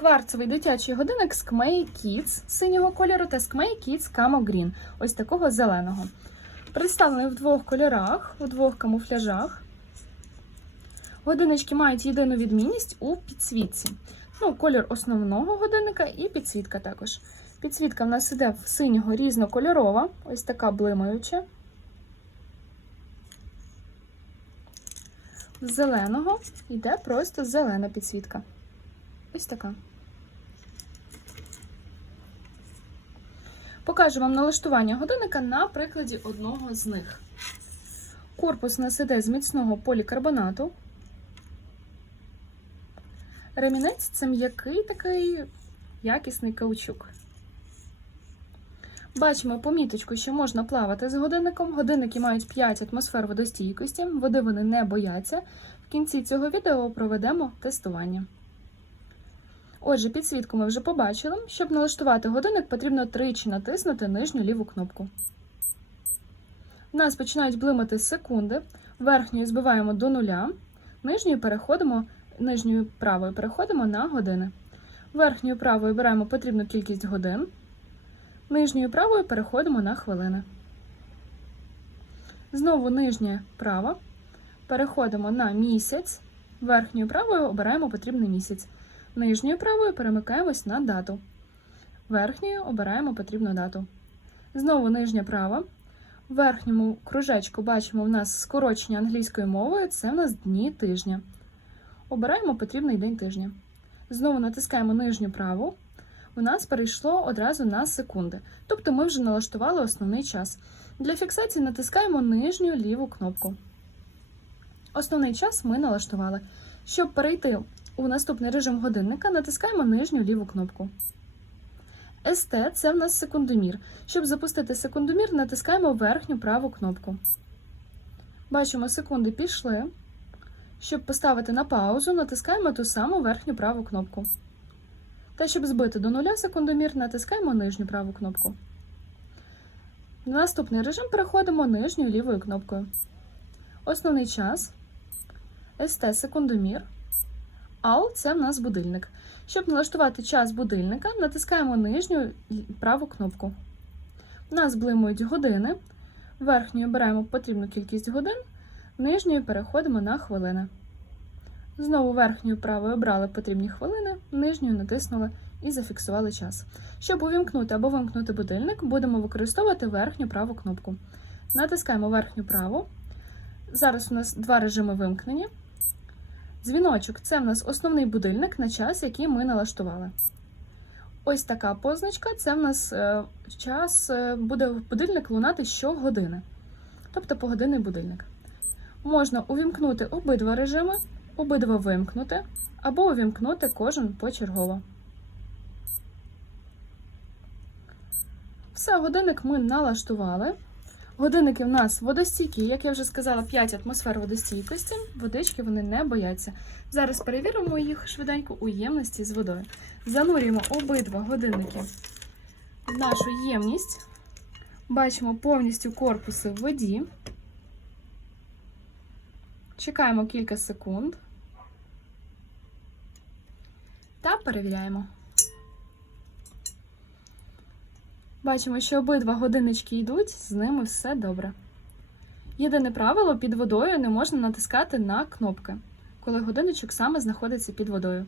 Кварцевий дитячий годинник Skmei Kids синього кольору та Skmei Kids Camo Green, ось такого зеленого. Представлений в двох кольорах, у двох камуфляжах. Годиннички мають єдину відмінність у підсвітці. Ну, колір основного годинника і підсвітка також. Підсвітка в нас іде в синього різнокольорова, ось така блимаюча. З зеленого йде просто зелена підсвітка. Ось така. Покажу вам налаштування годинника на прикладі одного з них. Корпус у нас іде з міцного полікарбонату. Ремінець це м'який такий якісний каучук. Бачимо поміточку, що можна плавати з годинником. Годинники мають 5 атмосфер водостійкості, води вони не бояться. В кінці цього відео проведемо тестування. Отже, підсвітку ми вже побачили. Щоб налаштувати годинник, потрібно тричі натиснути нижню ліву кнопку. У нас починають блимати секунди. Верхньою збиваємо до нуля, нижньою переходимо, нижньою правою переходимо на години. Верхньою правою обираємо потрібну кількість годин. Нижньою правою переходимо на хвилини. Знову нижня права. Переходимо на місяць. Верхньою правою обираємо потрібний місяць. Нижньою правою перемикаємось на дату. Верхньою обираємо потрібну дату. Знову нижня права. В верхньому кружечку бачимо в нас скорочення англійською мовою це в нас дні тижня. Обираємо потрібний день тижня. Знову натискаємо нижню праву. У нас перейшло одразу на секунди. Тобто ми вже налаштували основний час. Для фіксації натискаємо нижню ліву кнопку. Основний час ми налаштували. Щоб перейти у наступний режим годинника, натискаємо нижню ліву кнопку. СТ це в нас секундомір. Щоб запустити секундомір, натискаємо верхню праву кнопку. Бачимо, секунди пішли. Щоб поставити на паузу, натискаємо ту саму верхню праву кнопку. Та щоб збити до нуля секундомір, натискаємо нижню праву кнопку. На наступний режим переходимо нижньою лівою кнопкою. Основний час. СТ секундомір. AL – це в нас будильник. Щоб налаштувати час будильника, натискаємо нижню праву кнопку. У нас блимують години. Верхньою обираємо потрібну кількість годин, нижньою переходимо на хвилини. Знову верхньою правою обрали потрібні хвилини, нижньою натиснули і зафіксували час. Щоб увімкнути або вимкнути будильник, будемо використовувати верхню праву кнопку. Натискаємо верхню праву. Зараз у нас два режими вимкнення. Дзвіночок це в нас основний будильник на час, який ми налаштували. Ось така позначка це в нас е, час, е, буде будильник лунати щогодини, тобто погодинний будильник. Можна увімкнути обидва режими, обидва вимкнути, або увімкнути кожен почергово. Все, годинник ми налаштували. Годинники в нас водостійкі, як я вже сказала, 5 атмосфер водостійкості. Водички вони не бояться. Зараз перевіримо їх швиденько у ємності з водою. Занурюємо обидва годинники в нашу ємність. Бачимо повністю корпуси в воді. Чекаємо кілька секунд. Та перевіряємо. Бачимо, що обидва годиночки йдуть, з ними все добре. Єдине правило під водою не можна натискати на кнопки, коли годиночок саме знаходиться під водою.